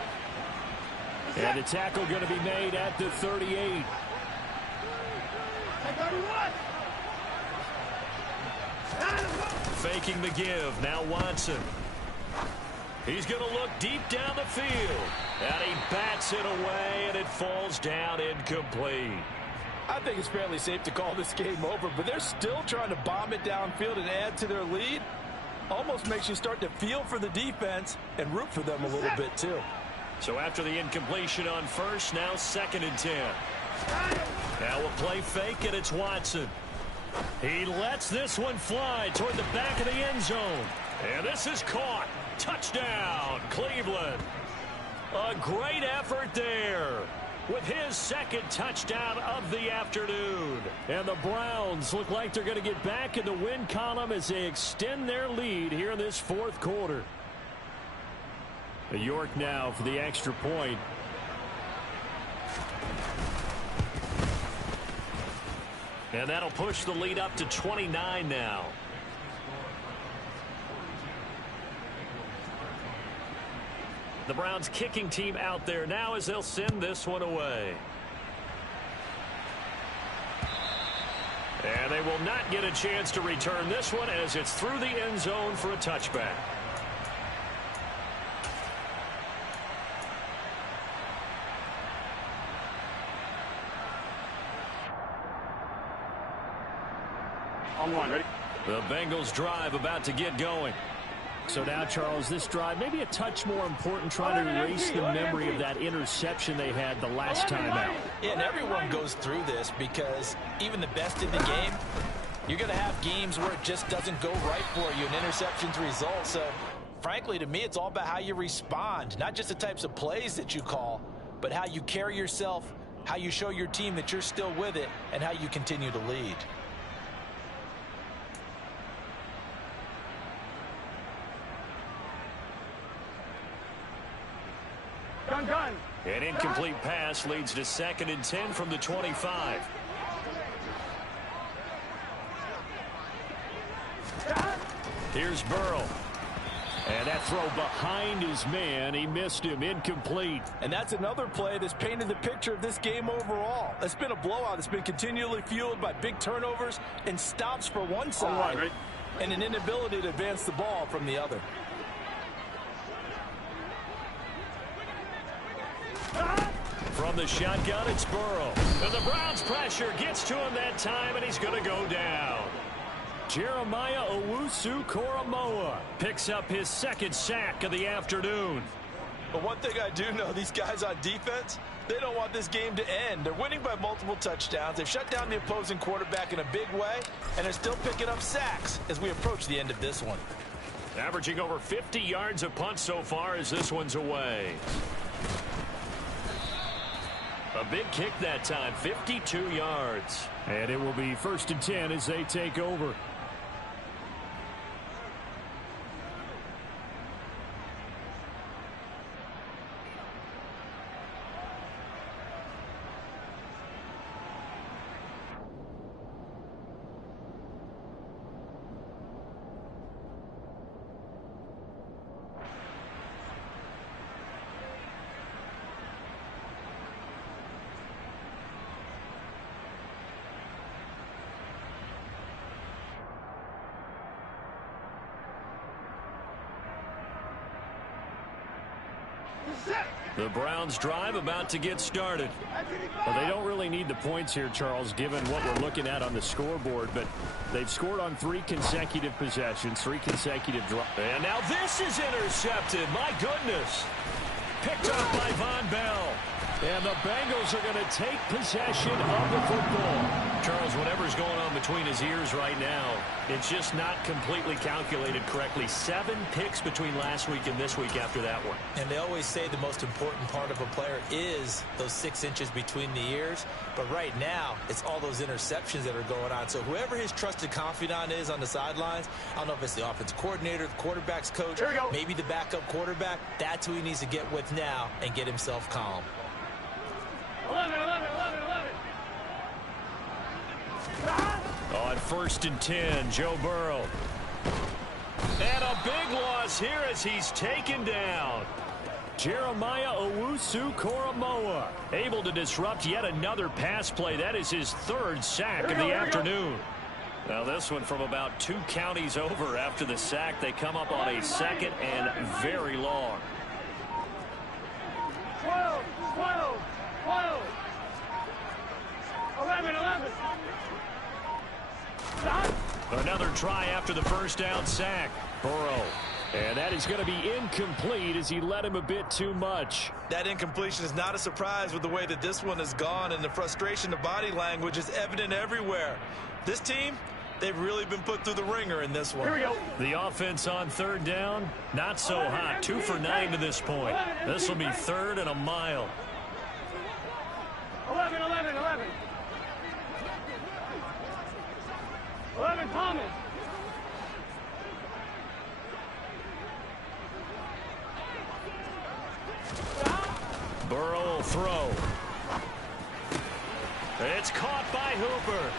And the tackle going to be made at the 38. Faking the give. Now Watson. He's going to look deep down the field. And he bats it away, and it falls down incomplete. I think it's fairly safe to call this game over, but they're still trying to bomb it downfield and add to their lead. Almost makes you start to feel for the defense and root for them a little bit, too. So after the incompletion on first, now 2nd and 10. Now a play fake, and it's Watson. He lets this one fly toward the back of the end zone. And this is caught. Touchdown, Cleveland. A great effort there with his 2nd touchdown of the afternoon. And the Browns look like they're going to get back in the win column as they extend their lead here in this 4th quarter. York now for the extra point. And that'll push the lead up to 29 now. The Browns kicking team out there now as they'll send this one away. And they will not get a chance to return this one as it's through the end zone for a touchback. On one, ready? The Bengals drive about to get going. So now, Charles, this drive maybe a touch more important, trying to erase the memory of that interception they had the last time out. Yeah, and everyone goes through this because even the best in the game, you're going to have games where it just doesn't go right for you, and interceptions result. So, frankly, to me, it's all about how you respond, not just the types of plays that you call, but how you carry yourself, how you show your team that you're still with it, and how you continue to lead. Gun. An incomplete pass leads to 2nd and 10 from the 25. Here's Burrow. And that throw behind his man. He missed him. Incomplete. And that's another play that's painted the picture of this game overall. It's been a blowout. It's been continually fueled by big turnovers and stops for one side and an inability to advance the ball from the other. From the shotgun, it's Burrow. And the Browns' pressure gets to him that time, and he's going to go down. Jeremiah Owusu-Koramoah picks up his 2nd sack of the afternoon. But one thing I do know, these guys on defense, they don't want this game to end. They're winning by multiple touchdowns. They've shut down the opposing quarterback in a big way, and they're still picking up sacks as we approach the end of this one. Averaging over 50 yards a punt so far as this one's away. A big kick that time, 52 yards. And it will be 1st and 10 as they take over. The Browns drive about to get started. Well, they don't really need the points here, Charles, given what we're looking at on the scoreboard, but they've scored on 3 consecutive possessions, 3 consecutive drives. And now this is intercepted. My goodness. Picked up by Von Bell. And the Bengals are going to take possession of the football. Charles, whatever's going on between his ears right now, it's just not completely calculated correctly. 7 picks between last week and this week after that one. And they always say the most important part of a player is those 6 inches between the ears. But right now, it's all those interceptions that are going on. So whoever his trusted confidant is on the sidelines, I don't know if it's the offensive coordinator, the quarterback's coach, maybe the backup quarterback, that's who he needs to get with now and get himself calm. 11. On 1st and 10, Joe Burrow. And a big loss here as he's taken down. Jeremiah Owusu-Koramoah able to disrupt yet another pass play. That is his 3rd sack of the afternoon. Now this one from about 2 counties over after the sack. They come up on a 2nd and very long. 12. 11. Another try after the 1st down sack. Burrow. And that is going to be incomplete as he led him a bit too much. That incompletion is not a surprise with the way that this one has gone, and the frustration, the body language is evident everywhere. This team, they've really been put through the ringer in this one. Here we go. The offense on 3rd down, not so hot. 2 for 9 to this point. This will be 3rd and a mile. 11. 11, Thomas. Burrow will throw. It's caught by Hooper.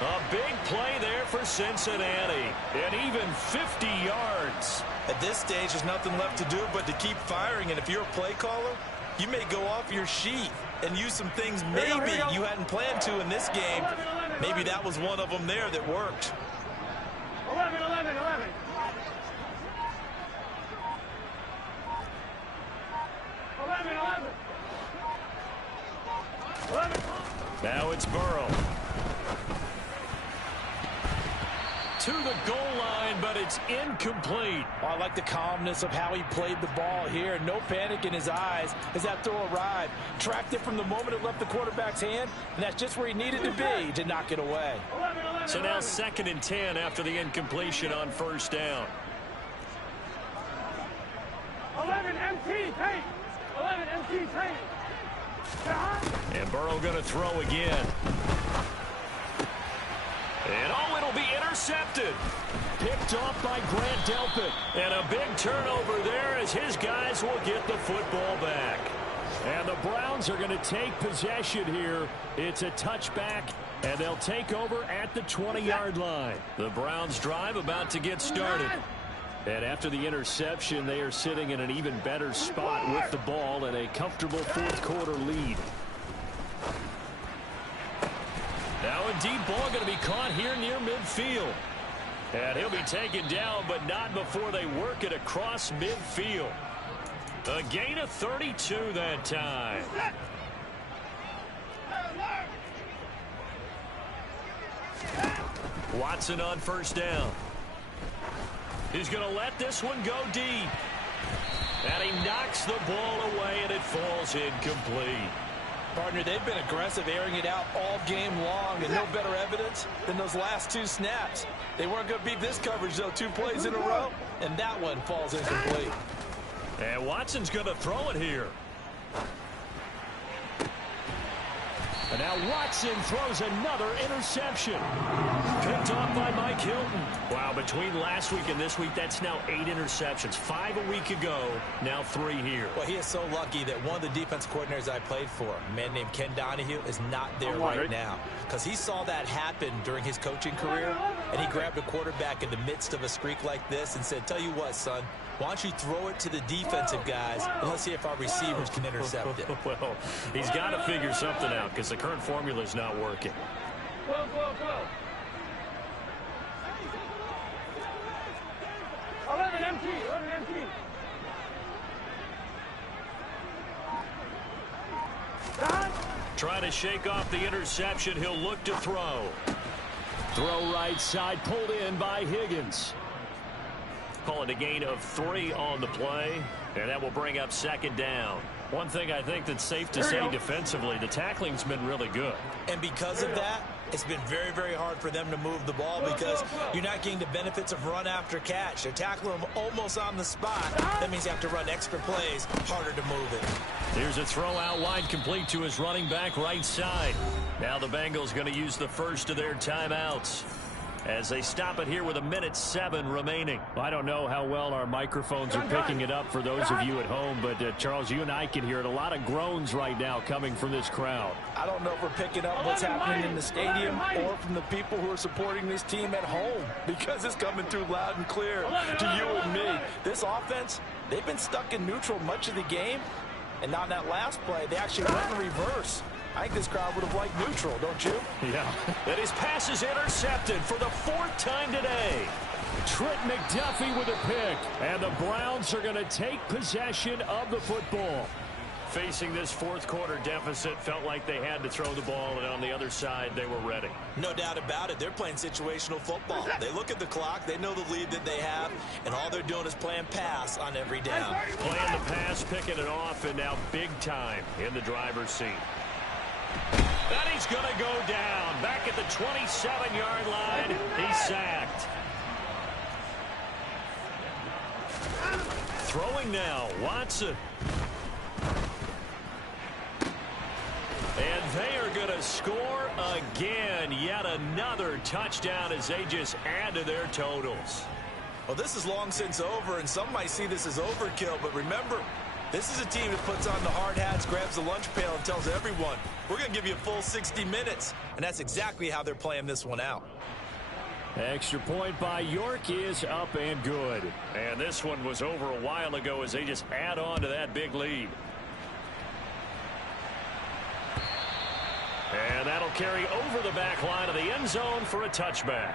A big play there for Cincinnati. And even 50 yards. At this stage, there's nothing left to do but to keep firing. And if you're a play caller, you may go off your sheet and use some things maybe you hadn't planned to in this game. Maybe that was one of them there that worked. 11, 11, 11. 11, 11. 11. Now it's Burrow. To the goal line, but it's incomplete. Oh, I like the calmness of how he played the ball here. No panic in his eyes as that throw arrived. Tracked it from the moment it left the quarterback's hand, and that's just where he needed to be to knock it away. 11, 11, So now 2nd and 10 after the incompletion on 1st down. 11 MT, take. 11 MT, take. And Burrow going to throw again. And oh, it'll be intercepted. Picked off by Grant Delpit. And a big turnover there as his guys will get the football back. And the Browns are going to take possession here. It's a touchback, and they'll take over at the 20-yard line. The Browns drive about to get started. And after the interception, they are sitting in an even better spot with the ball and a comfortable 4th quarter lead. Now a deep ball going to be caught here near midfield. And he'll be taken down, but not before they work it across midfield. A gain of 32 that time. Watson on 1st down. He's going to let this one go deep. And he knocks the ball away, and it falls incomplete. Partner, they've been aggressive, airing it out all game long, and no better evidence than those last 2 snaps. They weren't going to beat this coverage, though, 2 plays in a row, and that one falls incomplete. And Watson's going to throw it here. And now Watson throws another interception. Picked off by Mike Hilton. Wow, between last week and this week, that's now 8 interceptions. 5 a week ago, now 3 here. Well, he is so lucky that one of the defense coordinators I played for, a man named Ken Donahue, is not there right now. Because he saw that happen during his coaching career, and he grabbed a quarterback in the midst of a streak like this and said, tell you what, son, why don't you throw it to the defensive guys, and let's see if our receivers can intercept it. Well, he's got to figure something out because the current formula is not working. Go, go, go. 11 MT, 11 MT. Trying to shake off the interception. He'll look to throw. Throw right side, pulled in by Higgins. Call it a gain of 3 on the play, and that will bring up 2nd down. One thing I think that's safe to say defensively, the tackling's been really good. And because of that, it's been very, very hard for them to move the ball because you're not getting the benefits of run after catch. They're tackling them almost on the spot. That means you have to run extra plays, harder to move it. Here's a throw out wide, complete to his running back right side. Now the Bengals going to use the first of their timeouts as they stop it here with 1:07 remaining. I don't know how well our microphones are picking it up for those of you at home, but Charles, you and I can hear it. A lot of groans right now coming from this crowd. I don't know if we're picking up what's happening in the stadium or from the people who are supporting this team at home, because it's coming through loud and clear to you and me. This offense, they've been stuck in neutral much of the game, and on that last play, they actually went in reverse. I think this crowd would have liked neutral, don't you? Yeah. And his pass is intercepted for the 4th time today. Trent McDuffie with a pick. And the Browns are going to take possession of the football. Facing this 4th quarter deficit, felt like they had to throw the ball, and on the other side, they were ready. No doubt about it. They're playing situational football. They look at the clock, they know the lead that they have, and all they're doing is playing pass on every down. Playing the pass, picking it off, and now big time in the driver's seat. And he's going to go down. Back at the 27-yard line, he's sacked. Throwing now, Watson. And they are going to score again. Yet another touchdown as they just add to their totals. Well, this is long since over, and some might see this as overkill, but remember, This is a team that puts on the hard hats, grabs the lunch pail, and tells everyone, we're going to give you a full 60 minutes. And that's exactly how they're playing this one out. Extra point by York is up and good. And this one was over a while ago as they just add on to that big lead. And that'll carry over the back line of the end zone for a touchback.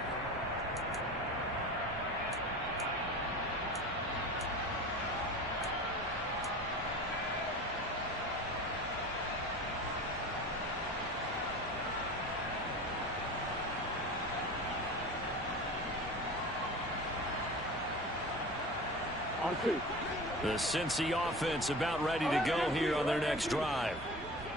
The Cincy offense about ready to go here on their next drive.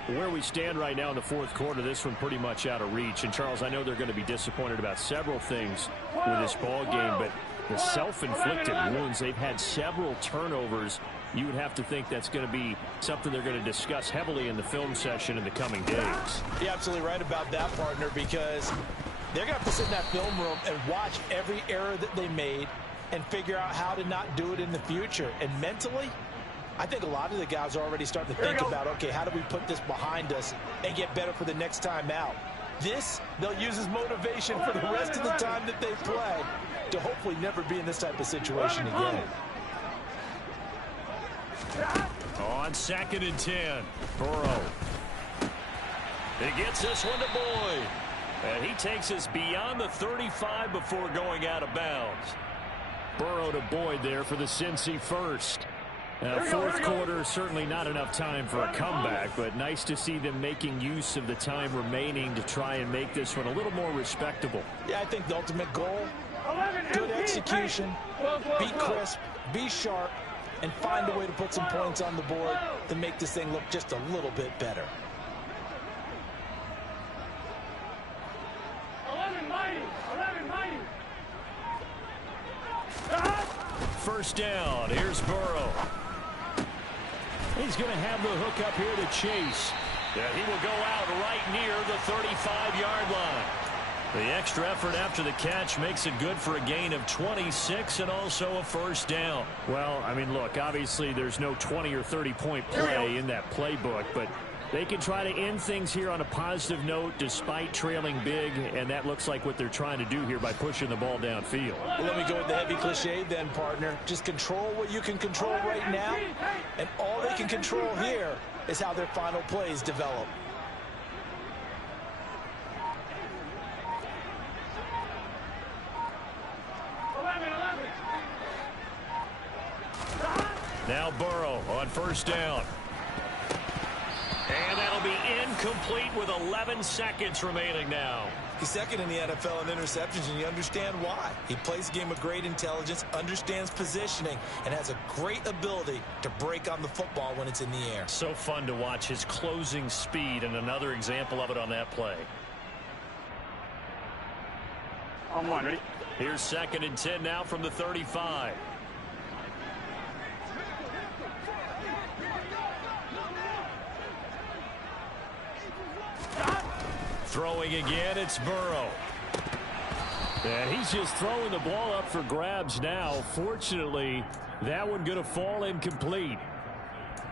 Where we stand right now in the fourth quarter, this one pretty much out of reach. And, Charles, I know they're going to be disappointed about several things with this ball game, but the self-inflicted wounds, they've had several turnovers. You would have to think that's going to be something they're going to discuss heavily in the film session in the coming days. You're absolutely right about that, partner, because they're going to have to sit in that film room and watch every error that they made and figure out how to not do it in the future. And mentally, I think a lot of the guys are already starting to think about, okay, how do we put this behind us and get better for the next time out? This, they'll use as motivation for the rest of the time that they play to hopefully never be in this type of situation again. On 2nd and 10, Burrow. He gets this one to Boyd. And he takes us beyond the 35 before going out of bounds. Burrow to Boyd there for the Cincy first. Fourth quarter, certainly not enough time for a comeback, but nice to see them making use of the time remaining to try and make this one a little more respectable. Yeah, I think the ultimate goal, good execution, be crisp, be sharp, and find a way to put some points on the board to make this thing look just a little bit better. 11-90. First down. Here's Burrow. He's going to have the hook up here to Chase. And he will go out right near the 35-yard line. The extra effort after the catch makes it good for a gain of 26 and also a first down. Well, I mean, look, obviously there's no 20 or 30-point play in that playbook, but they can try to end things here on a positive note despite trailing big, and that looks like what they're trying to do here by pushing the ball downfield. Well, let me go with the heavy cliche then, partner. Just control what you can control right now, and all they can control here is how their final plays develop. Now Burrow on first down. And that'll be incomplete with 11 seconds remaining now. He's second in the NFL in interceptions, and you understand why. He plays a game of great intelligence, understands positioning, and has a great ability to break on the football when it's in the air. So fun to watch his closing speed, and another example of it on that play. On one, ready? Here's 2nd and 10 now from the 35. Throwing again, it's Burrow. And he's just throwing the ball up for grabs now. Fortunately, that one going to fall incomplete.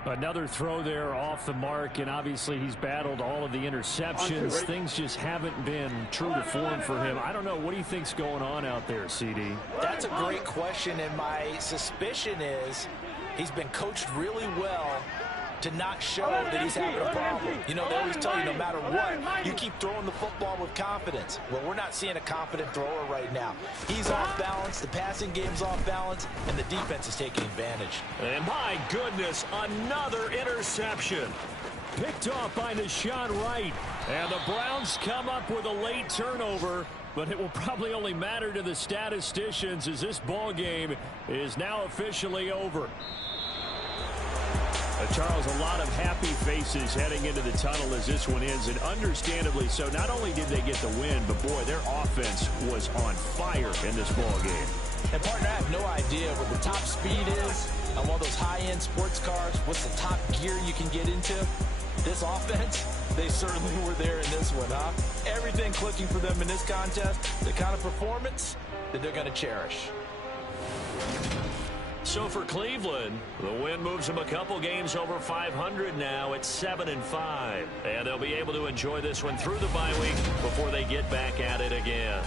Another throw there off the mark, and obviously he's battled all of the interceptions. Things just haven't been true to form for him. I don't know. What do you think's going on out there, CD? That's a great question, and my suspicion is he's been coached really well to not show that he's having a problem. You know, they always tell you no matter what, you keep throwing the football with confidence. Well, we're not seeing a confident thrower right now. He's off balance, the passing game's off balance, and the defense is taking advantage. And my goodness, another interception. Picked off by Deshaun Wright. And the Browns come up with a late turnover, but it will probably only matter to the statisticians as this ball game is now officially over. Charles, a lot of happy faces heading into the tunnel as this one ends, and understandably so. Not only did they get the win, but boy, their offense was on fire in this ball game. And partner, I have no idea what the top speed is on one of those high-end sports cars. What's the top gear you can get into? This offense, they certainly were there in this one, huh? Everything clicking for them in this contest, the kind of performance that they're going to cherish. So for Cleveland, the win moves them a couple games over 500 now at 7-5. And they'll be able to enjoy this one through the bye week before they get back at it again.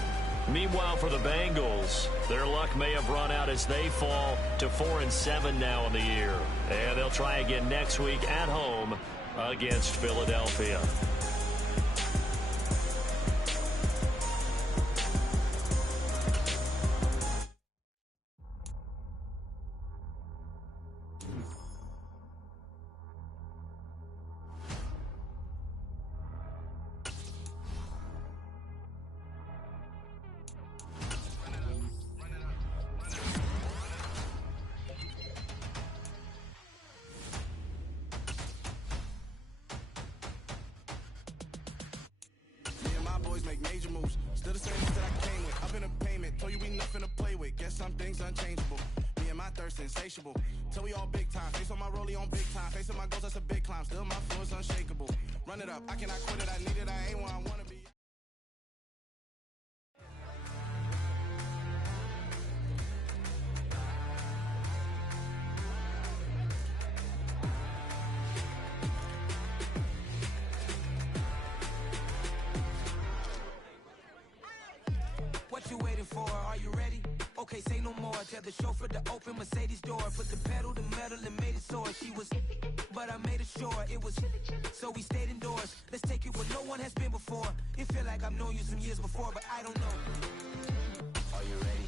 Meanwhile, for the Bengals, their luck may have run out as they fall to 4-7 now in the year. And they'll try again next week at home against Philadelphia. Make major moves, still the same ones that I came with. Up in a payment, told you we nothing to play with. Guess some things unchangeable. Me and my thirst insatiable. Till we all big time. Face on my rollie on big time. Facing my goals, that's a big climb. Still my flow is unshakable. Run it up, I cannot quit it. I need it, I ain't where I wanna be. What you waiting for? Are you ready? Okay, say no more. Tell the chauffeur to open Mercedes door. Put the pedal to metal and made it soar. She was, but I made it sure it was. So we stayed indoors. Let's take it where no one has been before. It feel like I've known you some years before, but I don't know. Are you ready?